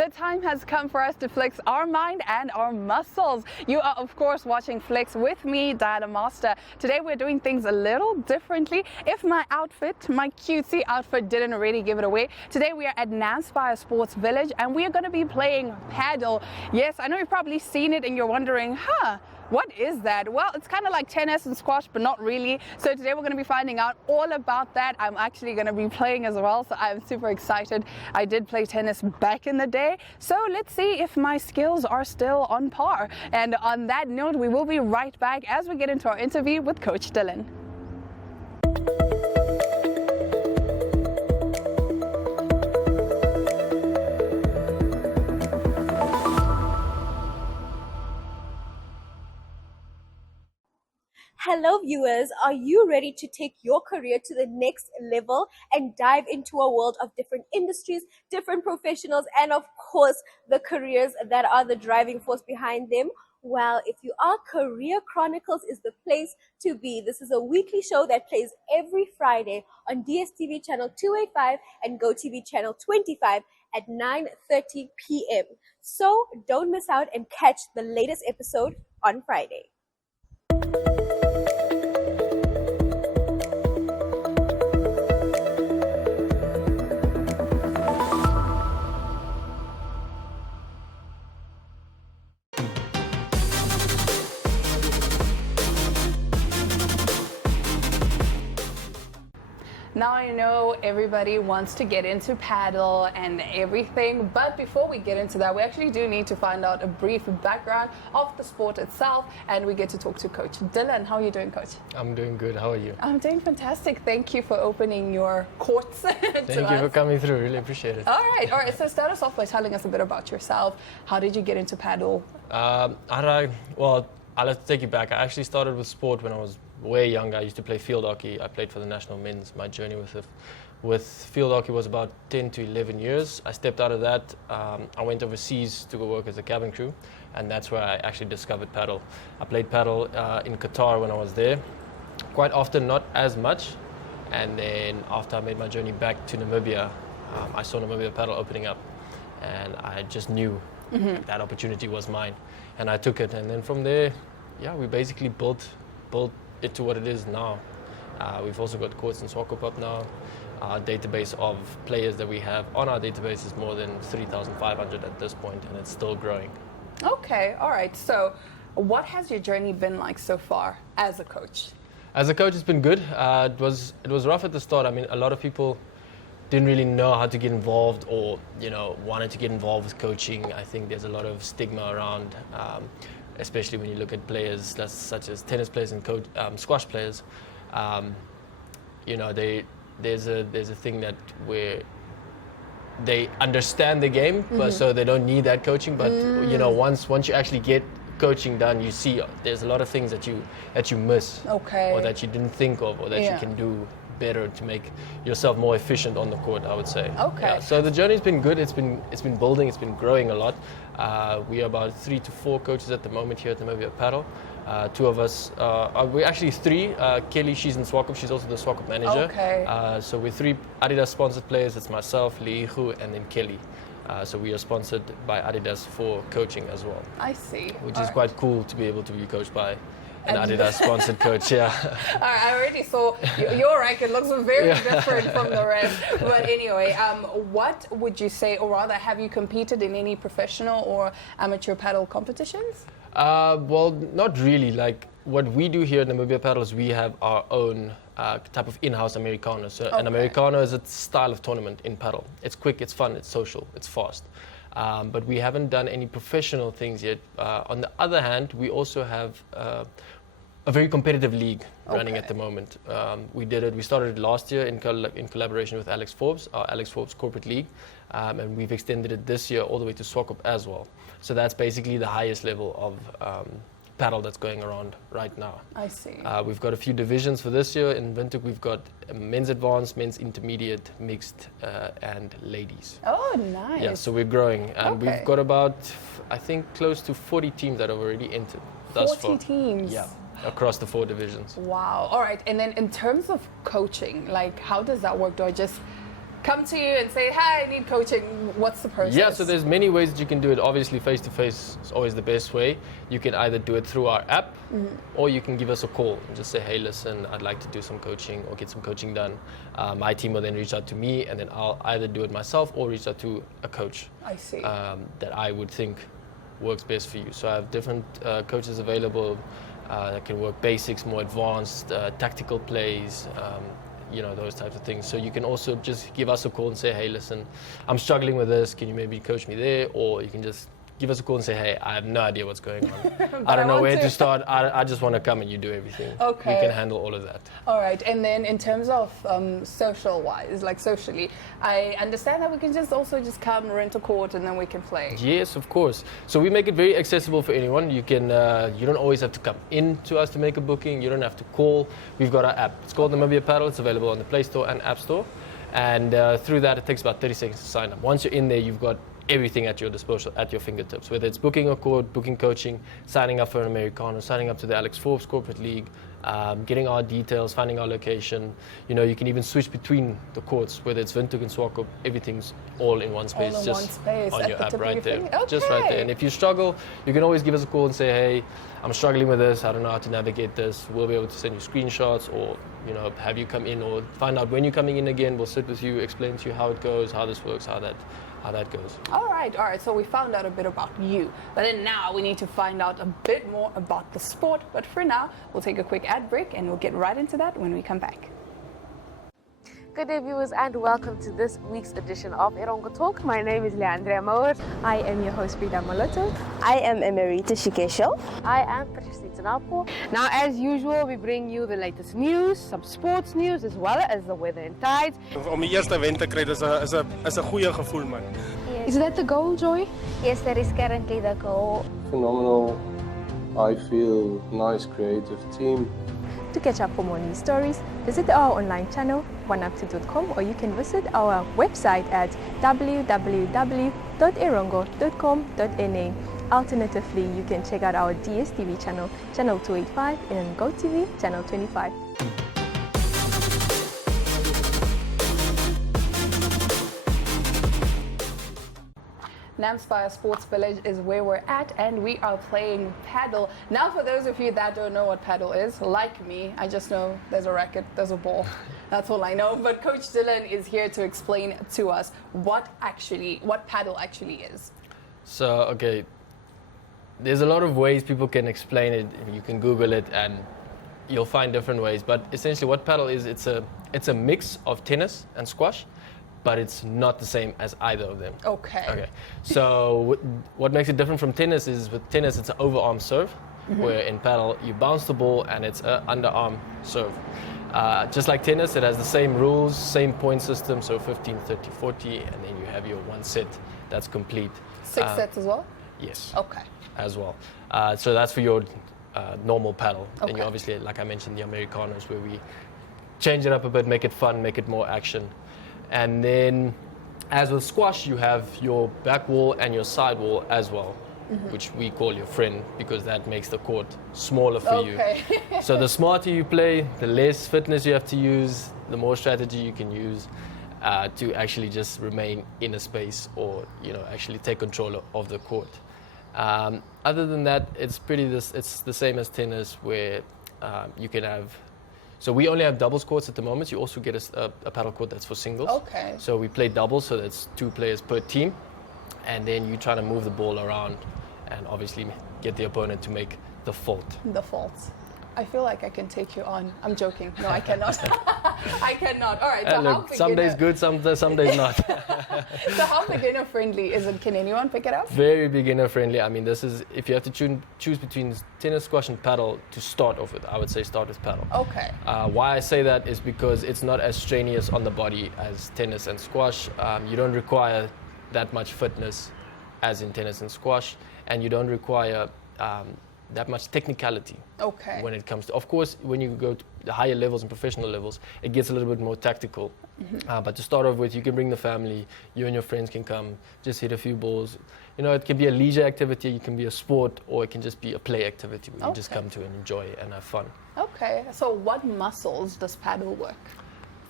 The time has come for us to flex our mind and our muscles. You are, of course, watching Flex with me, Diana Master. Today we're doing things a little differently. If my cutesy outfit didn't already give it away, today we are at Nanspire Sports Village and we are going to be playing paddle. Yes, I know you've probably seen it and you're wondering, what is that? Well, it's kind of like tennis and squash, but not really. So today we're going to be finding out all about that. I'm actually going to be playing as well, so I'm super excited. I did play tennis back in the day, so let's see if my skills are still on par. And on that note, we will be right back as we get into our interview with Coach Dylan. Hello viewers, are you ready to take your career to the next level and dive into a world of different industries, different professionals, and of course the careers that are the driving force behind them? Well, if you are, Career Chronicles is the place to be. This is a weekly show that plays every Friday on Dstv channel 285 and Gotv channel 25 at 9:30 p.m. So don't miss out and catch the latest episode on Friday. Now I know everybody wants to get into paddle and everything, but before we get into that, we actually do need to find out a brief background of the sport itself, and we get to talk to Coach Dylan. How are you doing, Coach? I'm doing good. How are you? I'm doing fantastic. Thank you for opening your courts Thank you for coming through. Really appreciate it. All right. So start us off by telling us a bit about yourself. How did you get into paddle? Well, I'll have to take you back. I actually started with sport when I was way younger. I used to play field hockey. I played for the national men's. My journey with field hockey was about 10 to 11 years. I stepped out of that. I went overseas to go work as a cabin crew, and that's where I actually discovered paddle. I played paddle in Qatar when I was there. Quite often, not as much. And then after I made my journey back to Namibia, I saw Namibia paddle opening up, and I just knew that opportunity was mine, and I took it. And then from there, we basically built it to what it is now. We've also got courts in Swakopmund now. Our database of players that we have on our database is more than 3,500 at this point, and it's still growing. Okay, all right. So what has your journey been like so far as a coach? As a coach, it's been good. It was rough at the start. I mean, a lot of people didn't really know how to get involved, or wanted to get involved with coaching. I think there's a lot of stigma around, especially when you look at players such as tennis players and squash players. There's a thing that where they understand the game, but so they don't need that coaching. But once you actually get coaching done, you see there's a lot of things that you miss, or that you didn't think of, or that you can do better to make yourself more efficient on the court, I would say. So the journey's been good. It's been building. It's been growing a lot. We are about 3 to 4 coaches at the moment here at Namibia Paddle. 2 of us, we're actually 3. Kelly, she's in Swakop. She's also the Swakop manager. So we're 3 Adidas sponsored players. It's myself, Liihu, and then Kelly. So we are sponsored by Adidas for coaching as well. I see. Which is quite cool to be able to be coached by an Adidas sponsored coach, All right, I already saw your rack. It looks very different from the rest. But anyway, what would you say, or rather, have you competed in any professional or amateur paddle competitions? Well, not really. Like what we do here at Namibia Paddle is we have our own type of in-house Americano. So an Americano is a style of tournament in paddle. It's quick, it's fun, it's social, it's fast. But we haven't done any professional things yet. On the other hand, we also have a very competitive league running at the moment. We started it last year in collaboration with Alex Forbes, our Alex Forbes Corporate League, and we've extended it this year all the way to Swakop as well. So that's basically the highest level of paddle that's going around right now. I see. We've got a few divisions for this year. In Windhoek, we've got men's advanced, men's intermediate, mixed, and ladies. Oh, nice. Yeah, so we're growing. And we've got about, I think, close to 40 teams that have already entered thus far. 40 teams? Yeah, across the 4 divisions. Wow. All right. And then in terms of coaching, like, how does that work? Do I just come to you and say, hey, I need coaching? What's the process? Yeah, so there's many ways that you can do it. Obviously, face-to-face is always the best way. You can either do it through our app, or you can give us a call and just say, hey, listen, I'd like to do some coaching or get some coaching done. My team will then reach out to me, and then I'll either do it myself or reach out to a coach. I see. That I would think works best for you. So I have different coaches available that can work basics, more advanced, tactical plays, those types of things. So you can also just give us a call and say, hey, listen, I'm struggling with this. Can you maybe coach me there? Or you can just give us a call and say, hey, I have no idea what's going on. I don't know where to start. I just want to come and you do everything. Okay. We can handle all of that. All right. And then in terms of social-wise, like socially, I understand that we can just come, rent a court, and then we can play. Yes, of course. So we make it very accessible for anyone. You can, you don't always have to come in to us to make a booking. You don't have to call. We've got our app. It's called Namibia Paddle. It's available on the Play Store and App Store. And through that, it takes about 30 seconds to sign up. Once you're in there, you've got everything at your disposal, at your fingertips, whether it's booking a court, booking coaching, signing up for an Americano, signing up to the Alex Forbes Corporate League, getting our details, finding our location. You can even switch between the courts, whether it's Windhoek and Swakop, everything's all in one space, all in just one space, on at your the app tip of right your there. finger? Okay. Just right there. And if you struggle, you can always give us a call and say, hey, I'm struggling with this, I don't know how to navigate this. We'll be able to send you screenshots or have you come in or find out when you're coming in again. We'll sit with you, explain to you how it goes, how this works, how that goes. All right. So we found out a bit about you, but then now we need to find out a bit more about the sport. But for now, we'll take a quick ad break and we'll get right into that when we come back. Good day, viewers, and welcome to this week's edition of Erongo Talk. My name is Leandria Mauer. I am your host, Frida Moloto. I am Emerita Shikesho. I am Patricia Tanapo. Now, as usual, we bring you the latest news, some sports news, as well as the weather and tides. Om die eerste wen te kry, is 'n goeie gevoel, man. Is that the goal, Joy? Yes, that is currently the goal. Phenomenal. I feel nice, creative team. To catch up for more news stories, visit our online channel, oneupto.com, or you can visit our website at www.erongo.com.na. Alternatively, you can check out our Dstv channel, channel 285, and Gotv, channel 25. Namspire Sports Village is where we're at, and we are playing paddle. Now, for those of you that don't know what paddle is, like me, I just know there's a racket, there's a ball. That's all I know. But Coach Dylan is here to explain to us what paddle actually is. So, okay, there's a lot of ways people can explain it. You can Google it and you'll find different ways. But essentially what paddle is, it's a mix of tennis and squash, but it's not the same as either of them. Okay. So what makes it different from tennis is with tennis, it's an overarm serve, where in paddle, you bounce the ball and it's an underarm serve. Just like tennis, it has the same rules, same point system, so 15, 30, 40, and then you have your one set that's complete. 6 sets as well? Yes. Okay. As well. So that's for your normal paddle. Okay. Then you obviously, like I mentioned, the Americanos, where we change it up a bit, make it fun, make it more action. And then, as with squash, you have your back wall and your side wall as well, which we call your friend, because that makes the court smaller for you. So the smarter you play, the less fitness you have to use, the more strategy you can use to actually just remain in a space or actually take control of the court. Other than that, it's the same as tennis, where you can have. So we only have doubles courts at the moment. You also get a paddle court that's for singles. Okay. So we play doubles, so that's 2 players per team. And then you try to move the ball around and obviously get the opponent to make the fault. The fault. I feel like I can take you on. I'm joking. No, I cannot. I cannot. All right. So look, some days good, some days not. So how beginner friendly is it? Can anyone pick it up? Very beginner friendly. I mean, this is, if you have to choose between tennis, squash, and paddle to start off with, I would say start with paddle. Okay. Why I say that is because it's not as strenuous on the body as tennis and squash. You don't require that much fitness as in tennis and squash, and you don't require that much technicality. Okay. When it comes to, of course, when you go to the higher levels and professional levels, it gets a little bit more tactical. But to start off with, you can bring the family, you and your friends can come, just hit a few balls. It can be a leisure activity, it can be a sport, or it can just be a play activity where you just come to and enjoy and have fun. Okay. So what muscles does paddle work?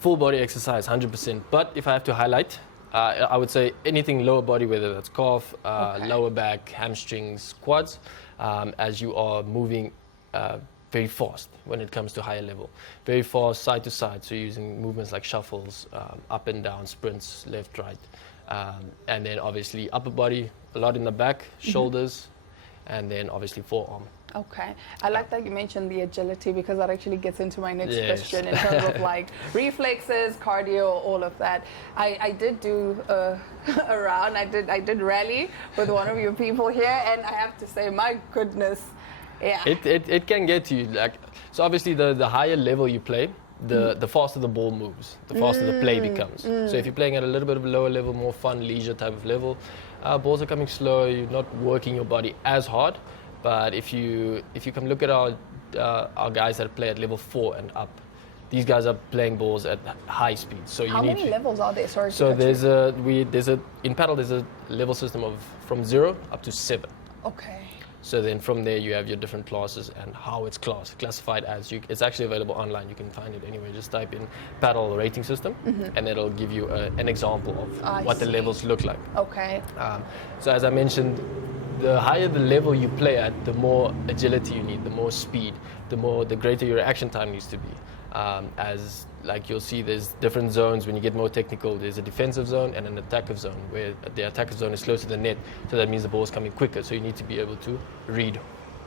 full body exercise, 100%. But if I have to highlight, I would say anything lower body, whether that's calf, lower back, hamstrings, quads, as you are moving very fast when it comes to higher level. Very fast, side to side, so using movements like shuffles, up and down, sprints, left, right. And then obviously upper body, a lot in the back, shoulders, and then obviously forearm. Okay. I like that you mentioned the agility because that actually gets into my next question in terms of like reflexes, cardio, all of that. I did do a round. I did rally with one of your people here, and I have to say, my goodness, yeah. It can get to you. Like, so obviously the higher level you play, the faster the ball moves, the faster the play becomes. So if you're playing at a little bit of a lower level, more fun, leisure type of level, balls are coming slow, you're not working your body as hard. But if you come look at our guys that play at level 4 and up, these guys are playing balls at high speed. So how many levels are there? Sorry. So in paddle there's a level system of from 0 up to 7. Okay. So then from there you have your different classes and how it's classified as. It's actually available online. You can find it anywhere. Just type in paddle rating system, and it'll give you an example of what the levels look like. Okay. So as I mentioned, the higher the level you play at, the more agility you need, the more speed, the greater your reaction time needs to be. As like you'll see, there's different zones. When you get more technical, there's a defensive zone and an attacking zone, where the attacking zone is close to the net, so that means the ball is coming quicker. So you need to be able to read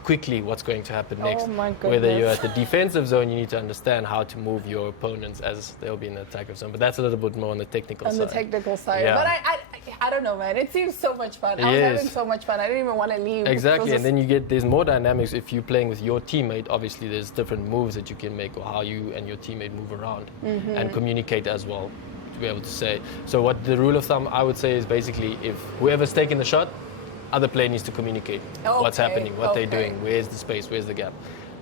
quickly what's going to happen next. Oh my goodness. Whether you're at the defensive zone, you need to understand how to move your opponents as they'll be in the attacking zone. But that's a little bit more on the technical side. On the technical side. Yeah. But I don't know, man. It seems so much fun. I was having so much fun. I didn't even want to leave. Exactly. And then there's more dynamics if you're playing with your teammate. Obviously, there's different moves that you can make, or how you and your teammate move around and communicate as well, to be able to say. So what the rule of thumb I would say is basically, if whoever's taking the shot, other player needs to communicate what's happening, what they're doing, where's the space, where's the gap.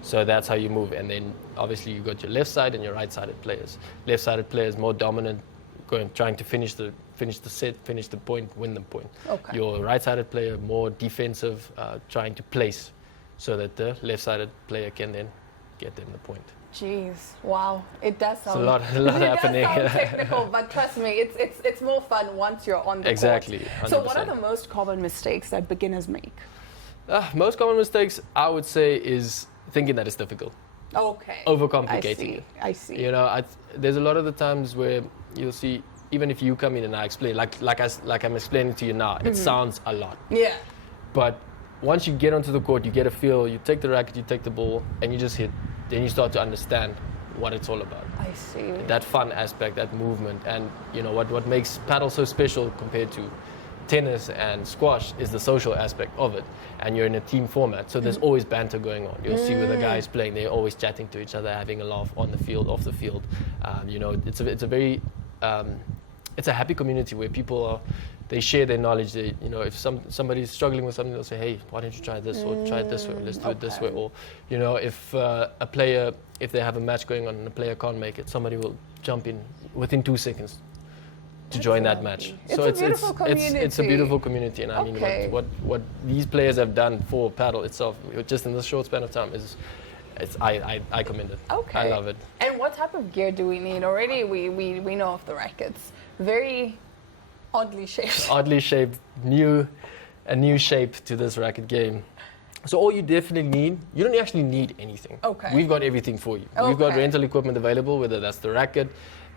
So that's how you move. And then obviously you got your left side and your right-sided players. Left-sided players more dominant, trying to finish the set, finish the point, win the point. Okay. Your right-sided player more defensive, trying to place so that the left-sided player can then get them the point. Jeez, wow, it does sound a lot it happening. does sound technical, but trust me, it's more fun once you're on the court. Exactly. 100%. So what are the most common mistakes that beginners make? Most common mistakes, I would say, is thinking that it's difficult. Okay. Overcomplicating it. I see. You know, there's a lot of the times where you'll see, even if you come in and I explain, like I'm explaining to you now, it sounds a lot. Yeah. But once you get onto the court, you get a feel, you take the racket, you take the ball, and you just hit. Then you start to understand what it's all about. I see. That fun aspect, that movement, and you know what makes paddle so special compared to tennis and squash is the social aspect of it. And you're in a team format, so there's always banter going on. You'll see with the guys playing, they're always chatting to each other, having a laugh on the field, off the field. You know, it's a very it's a happy community where people they share their knowledge. They, you know, if somebody's struggling with something, they'll say, hey, why don't you try this, or try it this way, or let's do it this way. Or, you know, if a player, if they have a match going on and a player can't make it, somebody will jump in within 2 seconds to join that match. So it's a beautiful community. It's a beautiful community, and I mean, what these players have done for paddle itself, just in this short span of time, I commend it. Okay. I love it. And what type of gear do we need? Already we know of the rackets. Very oddly shaped. Oddly shaped, a new shape to this racket game. So all you definitely need, you don't actually need anything. Okay. We've got everything for you. We've got rental equipment available, whether that's the racket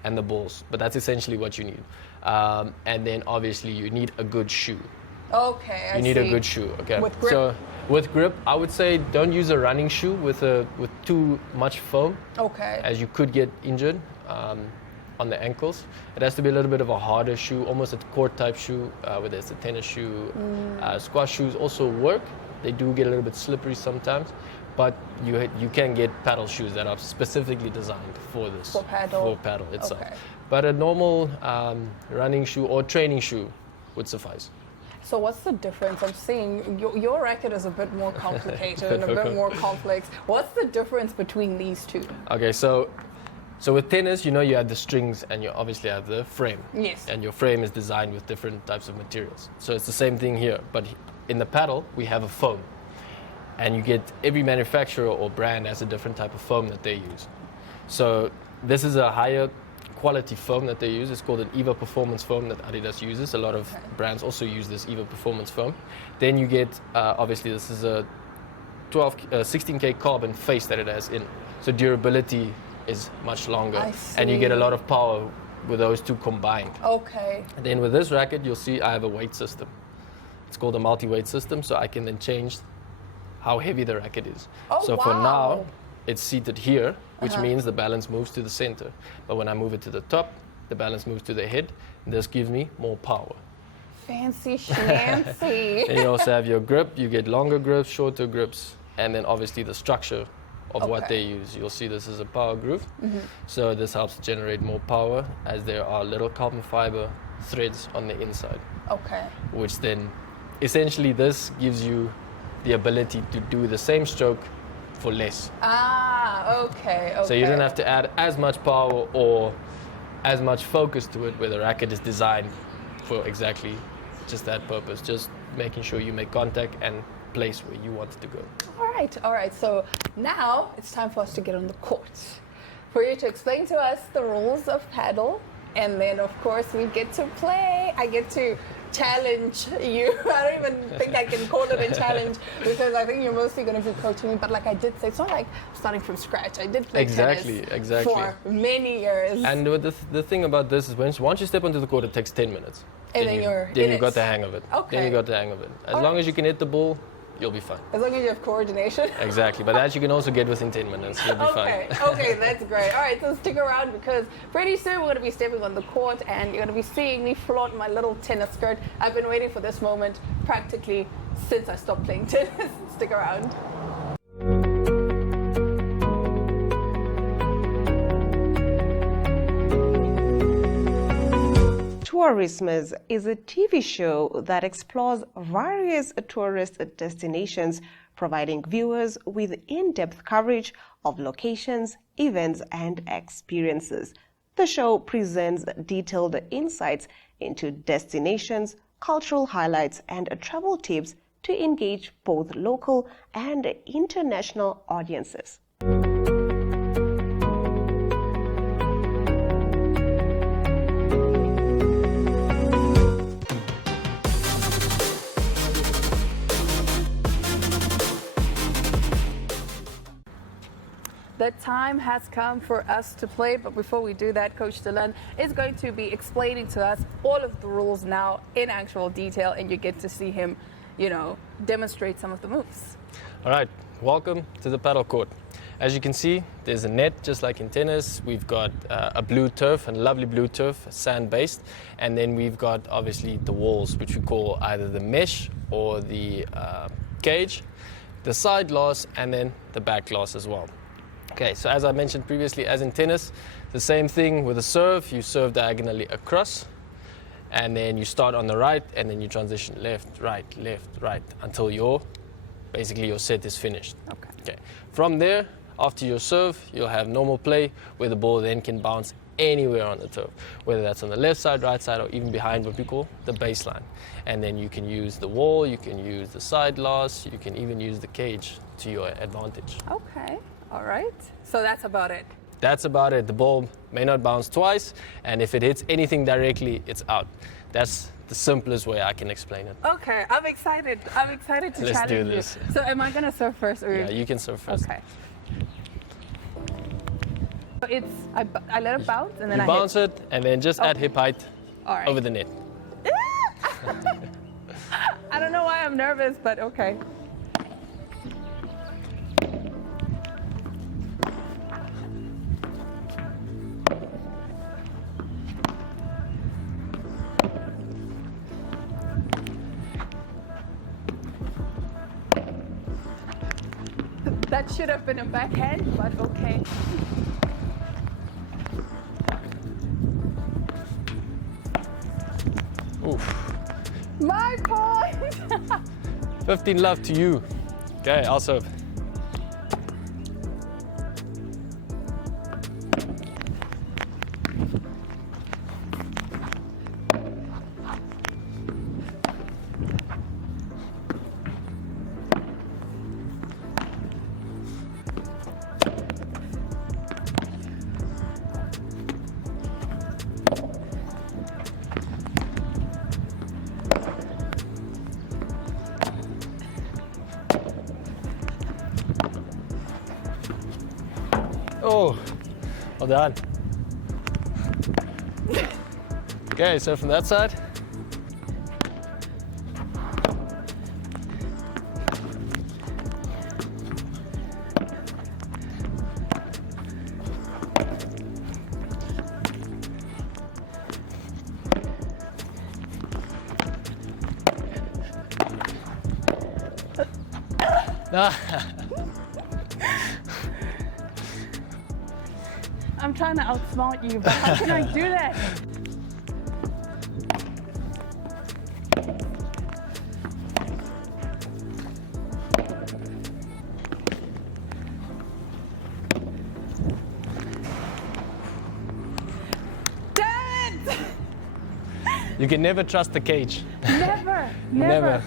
and the balls, but that's essentially what you need. And then obviously you need a good shoe. Okay, You need a good shoe. Okay. With grip. So with grip, I would say don't use a running shoe with too much foam. Okay. As you could get injured on the ankles. It has to be a little bit of a harder shoe, almost a court type shoe, whether it's a tennis shoe. Squash shoes also work. They do get a little bit slippery sometimes, but you can get paddle shoes that are specifically designed for this. For paddle. For paddle itself. Okay. But a normal running shoe or training shoe would suffice. So what's the difference? I'm seeing your racket is a bit more complicated and a bit more complex. What's the difference between these two? Okay, so with tennis, you know, you have the strings and you obviously have the frame. Yes. And your frame is designed with different types of materials. So it's the same thing here, but in the paddle, we have a foam. And you get, every manufacturer or brand has a different type of foam that they use. So this is a higher quality foam that they use. It's called an EVA Performance foam that Adidas uses. A lot of brands also use this EVA Performance foam. Then you get, obviously this is a 16K carbon face that it has in. So durability is much longer. And you get a lot of power with those two combined. Okay. And then with this racket, you'll see I have a weight system. It's called a multi-weight system, so I can then change how heavy the racket is. So for now, it's seated here, which means the balance moves to the center. But when I move it to the top, the balance moves to the head, and this gives me more power. Fancy schmancy. And you also have your grip. You get longer grips, shorter grips, and then obviously the structure of what they use. You'll see this is a power groove. So this helps generate more power as there are little carbon fiber threads on the inside. Okay. Which then, essentially this gives you the ability to do the same stroke for less. Okay. So you don't have to add as much power or as much focus to it, where the racket is designed for exactly just that purpose, just making sure you make contact and place where you want it to go. All right. So now it's time for us to get on the court. For you to explain to us the rules of paddle, and then of course we get to play. I get to challenge you. I don't even think I can call it a challenge because I think you're mostly going to be coaching me. But like I did say, it's not like starting from scratch. I did play tennis for many years. And the thing about this is once you step onto the court, it takes 10 minutes. And then you got the hang of it. Okay. Then you got the hang of it. As long as you can hit the ball, you'll be fine. As long as you have coordination. Exactly, but that you can also get within 10 minutes. You'll be fine. Okay, that's great. All right, so stick around because pretty soon we're going to be stepping on the court and you're going to be seeing me flaunt my little tennis skirt. I've been waiting for this moment practically since I stopped playing tennis. Stick around. Tourismus is a TV show that explores various tourist destinations, providing viewers with in-depth coverage of locations, events, and experiences. The show presents detailed insights into destinations, cultural highlights, and travel tips to engage both local and international audiences. The time has come for us to play, but before we do that, Coach Dylan is going to be explaining to us all of the rules now in actual detail, and you get to see him, demonstrate some of the moves. All right, welcome to the paddle court. As you can see, there's a net just like in tennis. We've got a blue turf, a lovely blue turf, sand-based, and then we've got obviously the walls, which we call either the mesh or the cage, the side glass, and then the back glass as well. Okay, so as I mentioned previously, as in tennis, the same thing with a serve. You serve diagonally across, and then you start on the right, and then you transition left, right, until your set is finished. Okay. From there, after your serve, you'll have normal play, where the ball then can bounce anywhere on the turf, whether that's on the left side, right side, or even behind what we call the baseline. And then you can use the wall, you can use the side glass, you can even use the cage to your advantage. Okay. All right, so that's about it. That's about it. The ball may not bounce twice, and if it hits anything directly, it's out. That's the simplest way I can explain it. Okay, I'm excited. To challenge you. Let's do this. So am I gonna serve first? Or Yeah, you can serve first. Okay. So I let it bounce, and then you bounce it, and then just add hip height over the net. I don't know why I'm nervous, but okay. That should have been a backhand, but okay. Oof. My point! 15 love to you. Okay, I'll serve. Oh, well done. Okay, so from that side. I'm trying to outsmart you, but how can I do that? Damn it! You can never trust the cage. Never, never.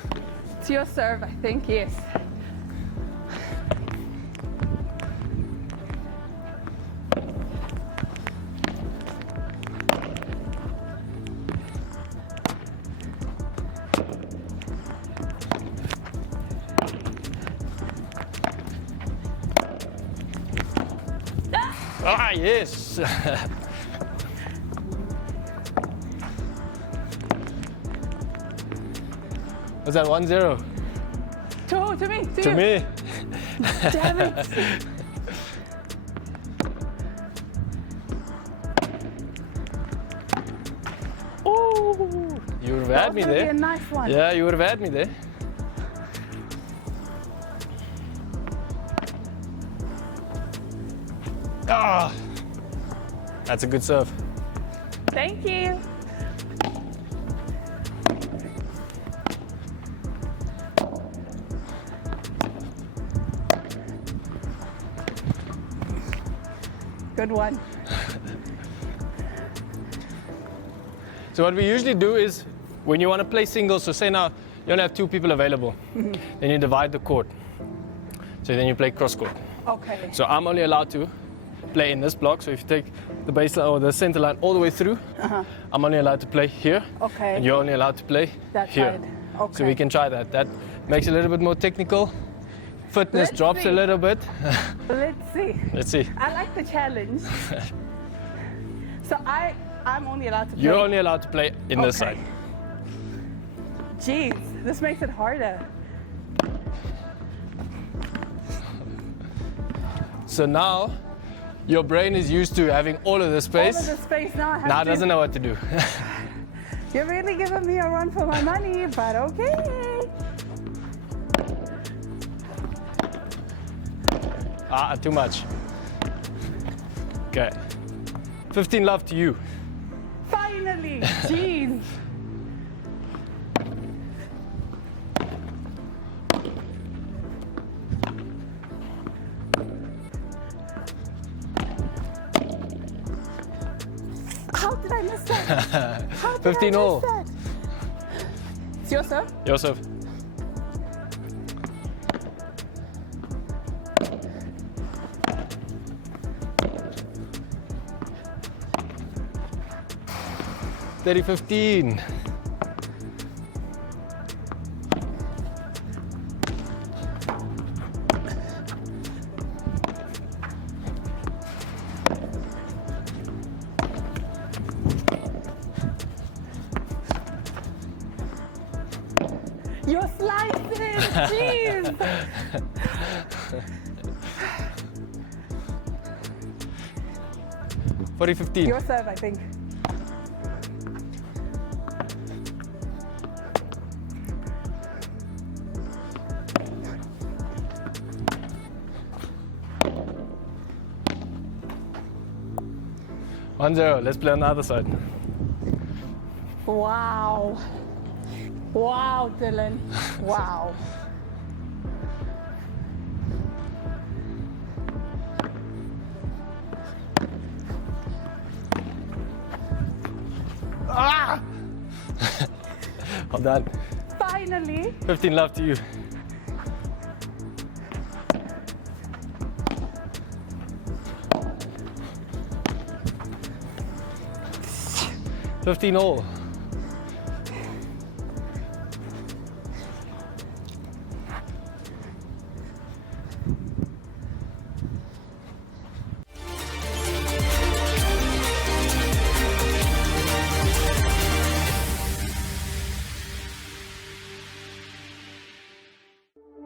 It's your serve, I think, yes. Ah, yes. Was that 1-0? To me, To me. Damn it. Oh, You would have had me that would be there. a nice one. Yeah, you would have had me there. Ah, that's a good serve. Thank you. Good one. So what we usually do is, when you want to play singles, so say now you only have 2 people available, then you divide the court. So then you play cross court. Okay. So I'm only allowed to play in this block. So if you take the baseline or the center line all the way through, I'm only allowed to play here. Okay. And you're only allowed to play That here. side. Okay. So we can try that. That makes it a little bit more technical. Fitness Let's drops see. a little bit. Let's see. Let's see. I like the challenge. So I'm only allowed to play. You're only allowed to play in this Okay. side. Jeez, this makes it harder. So now your brain is used to having all of the space. All of the space now I have Now it to. doesn't know what to do. You're really giving me a run for my money, but okay. Too much. Okay. 15 love to you. Finally, jeez. How did I miss that? How did 15 I all. miss that? It's your serve? Your serve. Thirty 15. You're slicing, jeez. 40-15. Your serve, I think. One 0. Let's play on the other side. Wow. Wow, Dylan. Wow. Ah! Well done. Finally. 15 love to you. $15 all.